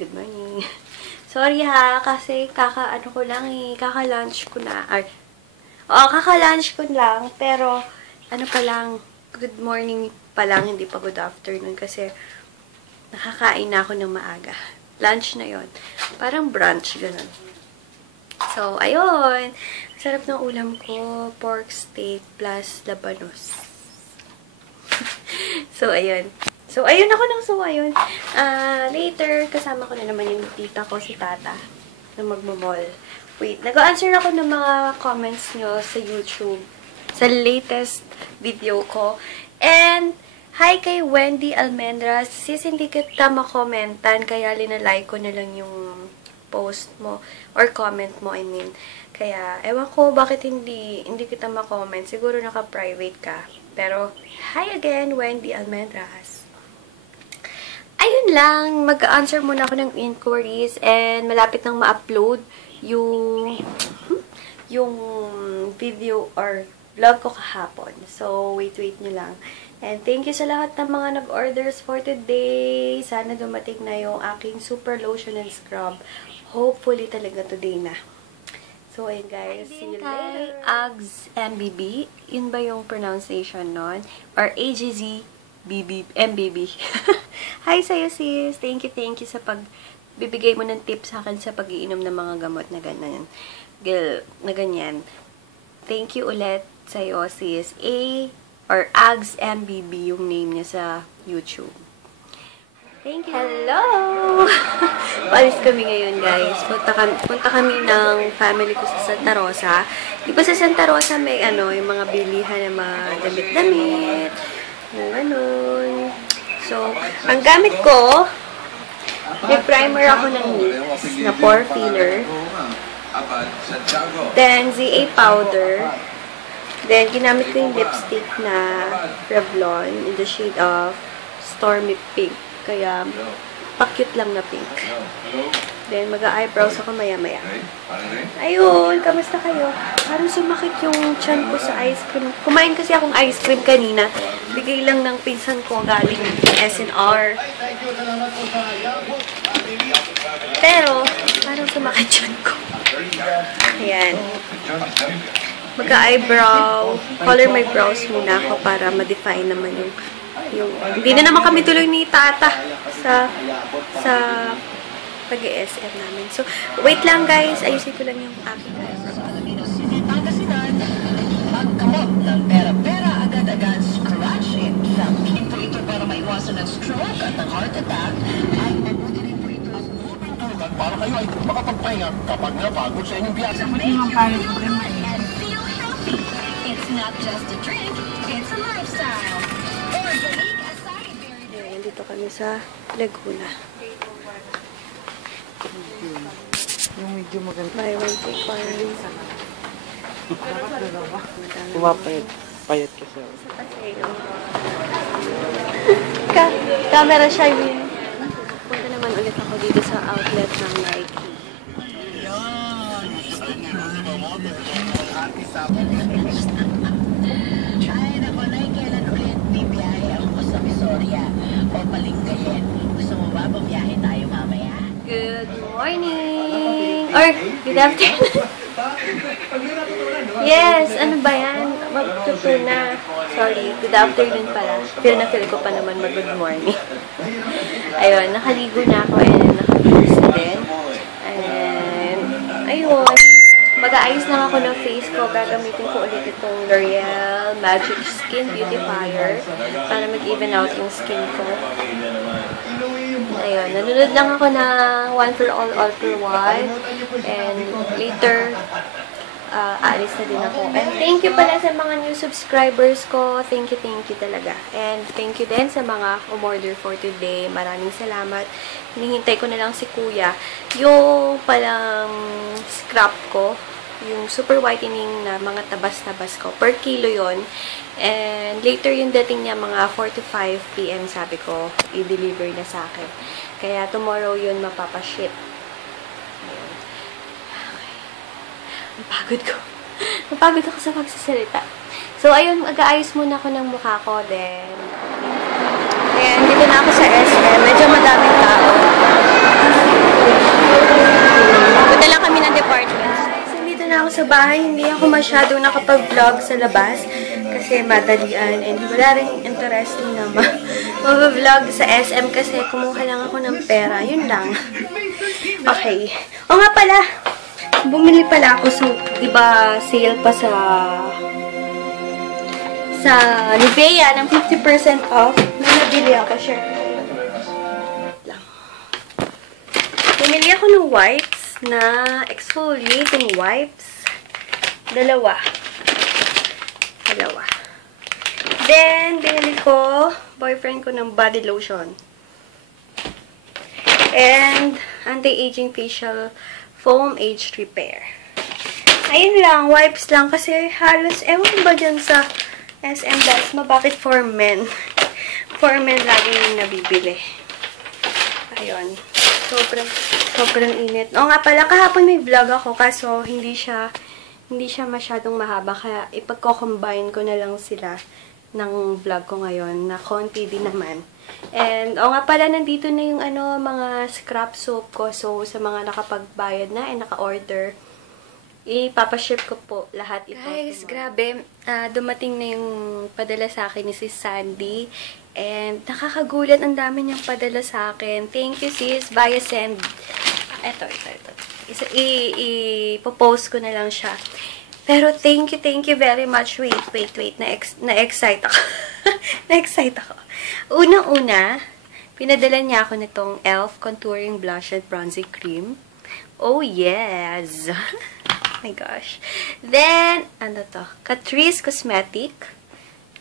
good morning. Sorry ha, kasi kaka-ano ko lang eh, kaka-lunch ko na. Kaka-lunch ko lang, pero ano pa lang, good morning pa lang, hindi pa good afternoon kasi nakakain na ako ng maaga. Lunch na yon, parang brunch, ganun. So, ayun. Sarap ng ulam ko. Pork steak plus labanos. So, ayun. So, ayun ako ng ayun. Later, kasama ko na naman yung tita ko, si Tata, na magmamall. Wait, nag-answer ako ng mga comments nyo sa YouTube. Sa latest video ko. And, hi kay Wendy Almendras. Sis, hindi kita makomentan, kaya linalike ko na lang yung post mo, or comment mo, I mean. Kaya, ewan ko bakit hindi kita ma-comment. Siguro naka-private ka. Pero, hi again, Wendy Almendras. Ayun lang, mag-answer muna ako ng inquiries and malapit nang ma-upload yung video or vlog ko kahapon. So, wait nyo lang. And thank you sa lahat ng mga nag-orders for today. Sana dumating na yung aking super lotion and scrub. Hopefully talaga today na. So, ayun guys. See you later. Ags MBB. Yun ba yung pronunciation nun? Or AGZ MBB. Hi sa'yo sis. Thank you sa pagbibigay mo ng tips sa akin sa pag-iinom ng mga gamot na ganyan. Thank you ulit sa'yo sis. Or Ags MBB yung name niya sa YouTube. Thank you. Hello! Paalis kami ngayon, guys. Punta kami ng family ko sa Santa Rosa. Di ba sa Santa Rosa may yung mga bilihan ng mga damit-damit. Yung ganun. So, ang gamit ko, may primer ako ng NYX na pore filler. Then, ZA powder. Then, ginamit ko yung lipstick na Revlon in the shade of Stormy Pink. Kaya, pa-cute lang na pink. Then, mag-eyebrows ako maya-maya. Ayun, kamusta kayo? Parang sumakit yung tiyan ko sa ice cream. Kumain kasi akong ice cream kanina. Bigay lang ng pinsan ko galing SNR. Pero, parang sumakit tiyan ko. Ayan. Mag-eyebrow. Color my brows muna ako para ma-define naman yung hindi na naman kami tuloy ni Tata sa pag-ESM namin. So, wait lang guys. Ayusin ko lang yung aking magkamot ng pera-pera agad-agad scratching. Ito para maiwasan ng stroke at ng heart attack ay mabuti rin po ito para kayo ay makapagpahinga kapag napagod sa inyong biyahe. And feel healthy. It's not just a drink, it's a lifestyle. Dito kami sa Laguna. Yung medyo maganda. Buy one, take one. Pumapayat kasi ako. Camera shy win. Punta naman ulit ako dito sa outlet ng Nike. Ay, naku, kailan ulit bibiyahe ako sa Visoria o Palingayen. Gusto mo ba bumiyahe tayo mamaya? Good morning! Or, good afternoon. Yes, ano ba yan? Magtutuna. Sorry, good afternoon pala. Pero na-feel ko pa naman mag-good morning. Ayun, nakaligo na ako and nakapis din. And, ayun. Mag-aayos lang ako ng face ko. Gagamitin ko ulit itong L'Oreal Magic Skin Beautifier para mag-even out yung skin ko. Ayun, nanonood lang ako na One for All, All for One. And later, aalis na din ako. And thank you pala sa mga new subscribers ko. Thank you talaga. And thank you din sa mga umorder for today. Maraming salamat. Hinihintay ko na lang si Kuya. Yung palang scrap ko, yung super whitening na mga tabas-tabas ko. Per kilo yon. And later yung dating niya, mga 4 to 5 PM, sabi ko, i-deliver na sa akin. Kaya tomorrow yun mapapaship. Ayun. Ang pagod ko. Napagod ako sa pagsasalita. So, ayun, mag-aayos muna ako ng mukha ko. Then, dito na ako sa SM. Medyo madaming tao. bahay, hindi ako masyadong nakapag-vlog sa labas kasi madalian and wala rin interesting na mag-vlog sa SM kasi kumuha lang ako ng pera. Yun lang. Okay. O nga pala, bumili pala ako. So, diba, sale pa sa Nivea ng 50% off. May nabili ako. Share ko lang. Bumili ako ng wipes na exfoliating wipes. Dalawa. Then, binili ko boyfriend ko ng body lotion. And, anti-aging facial foam age repair. Ayun lang, wipes lang. Kasi halos, ewan ba dyan sa SM Dasma, bakit for men? For men lagi yung nabibili. Ayun. Sobrang init. O nga pala, kahapon may vlog ako, kaso hindi siya masyadong mahaba. Kaya ipagko-combine ko na lang sila ng vlog ko ngayon, na konti din naman. And, o nga pala, nandito na yung mga scrap soap ko. So, sa mga nakapagbayad na, naka-order, ipapaship ko po lahat ito. Guys, grabe. Dumating na yung padala sa akin ni sis Sandy. And, nakakagulat. Ang dami niyang padala sa akin. Thank you, sis. Via send. Ito. Ipopost ko na lang siya. Pero, thank you very much. Wait. Na-excite ako. Na-excite ako. Unang-una, pinadala niya ako nitong e.l.f. Contouring Blush and Bronzing Cream. Oh, yes! Oh my gosh. Then, Catrice Cosmetic.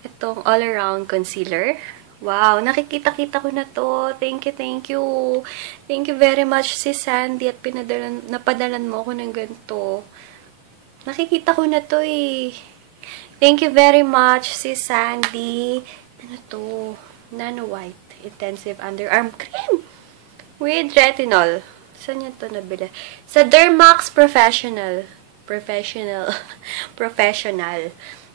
Itong all-around concealer. Wow, nakikita-kita ko na to. Thank you. Thank you very much, sis Sandy, at napadalan mo ako ng ganito. Nakikita ko na to eh. Thank you very much, sis Sandy. Ano to? Nano White Intensive Underarm Cream with retinol. Saan yan to nabili? Sa Dermax Professional.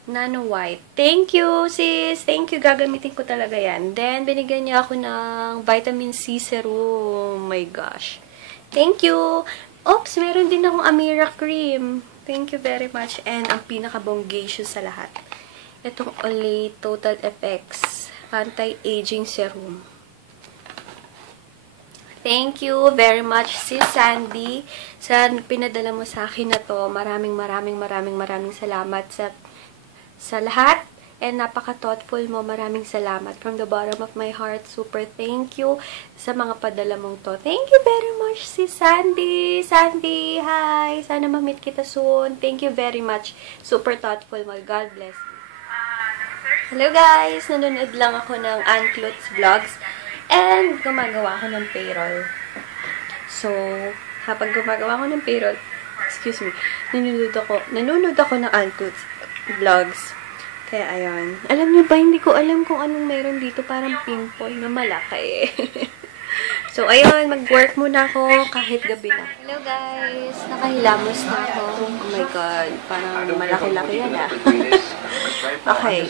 Nano White. Thank you, sis. Thank you. Gagamitin ko talaga yan. Then, binigyan niya ako ng vitamin C serum. Oh my gosh. Thank you. Oops, meron din akong Amira cream. Thank you very much. And ang pinaka-bonggacious sa lahat, itong Olay Total Effects Anti-Aging Serum. Thank you very much, sis Sandy, sa pinadala mo sa akin na to. Maraming salamat sa lahat. And napaka-thoughtful mo. Maraming salamat. From the bottom of my heart, super thank you sa mga padala mong to. Thank you very much, sis Sandy. Sandy, hi! Sana ma-meet kita soon. Thank you very much. Super thoughtful mo. God bless you. Hello guys! Nanonood lang ako ng Unclothes Vlogs. And gumagawa ako ng payroll. So, habang gumagawa ako ng payroll, excuse me, nanonood ako ng Unclothes Vlogs. Kaya, ayun. Alam niyo ba, hindi ko alam kung anong meron dito. Parang pimple na malaki. So, ayun. Mag-work muna ako kahit gabi na. Hello, guys. Nakahilamos na ako. Oh my God. Parang malaki-laki yan, ah. Okay.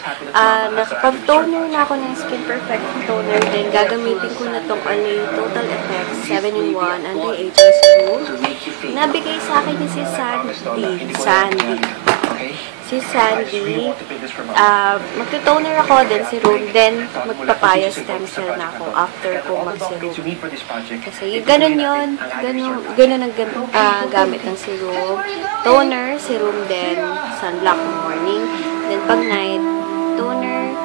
Nakapag-toner na ako ng Skin Perfect Toner. Then, gagamitin ko na tong Olay Total Effects 7-in-1 Anti-Aging Serum. Nabigay sa akin ni si Sandy. Si Sandy, magtutoner ako, then serum, then magpapaya stem cell na ako after ko mag-serum. Kasi ganun yun, ganun ang gamit ng serum. Toner, serum, then sunblock morning. Then pag night, toner,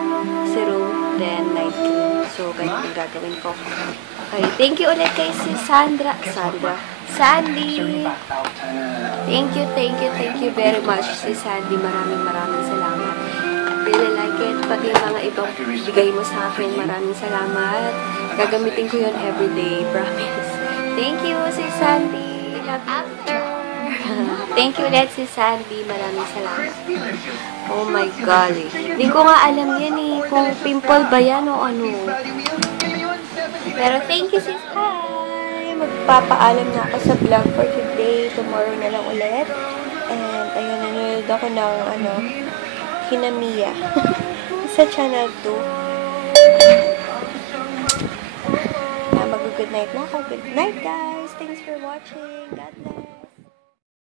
serum, then night cream. So, ganun ang gagawin ko. Okay, thank you ulit kay si Sandy. Thank you very much, si Sandy. Maraming salamat. Really like it. Pati mga ibang bigay mo sa akin, maraming salamat. Gagamitin ko yun everyday, promise. Thank you, si Sandy. After. Thank you ulit, si Sandy. Maraming salamat. Oh my golly. Hindi ko nga alam yan eh, kung pimple ba yan o ano. Pero thank you, sis. Hi! Magpapaalam na ako sa vlog for today. Tomorrow na lang ulit. And, ayun, nanonood ako ng, Hinamiya. Sa channel 2. Mag-good night na ako. Good night, guys! Thanks for watching. God bless.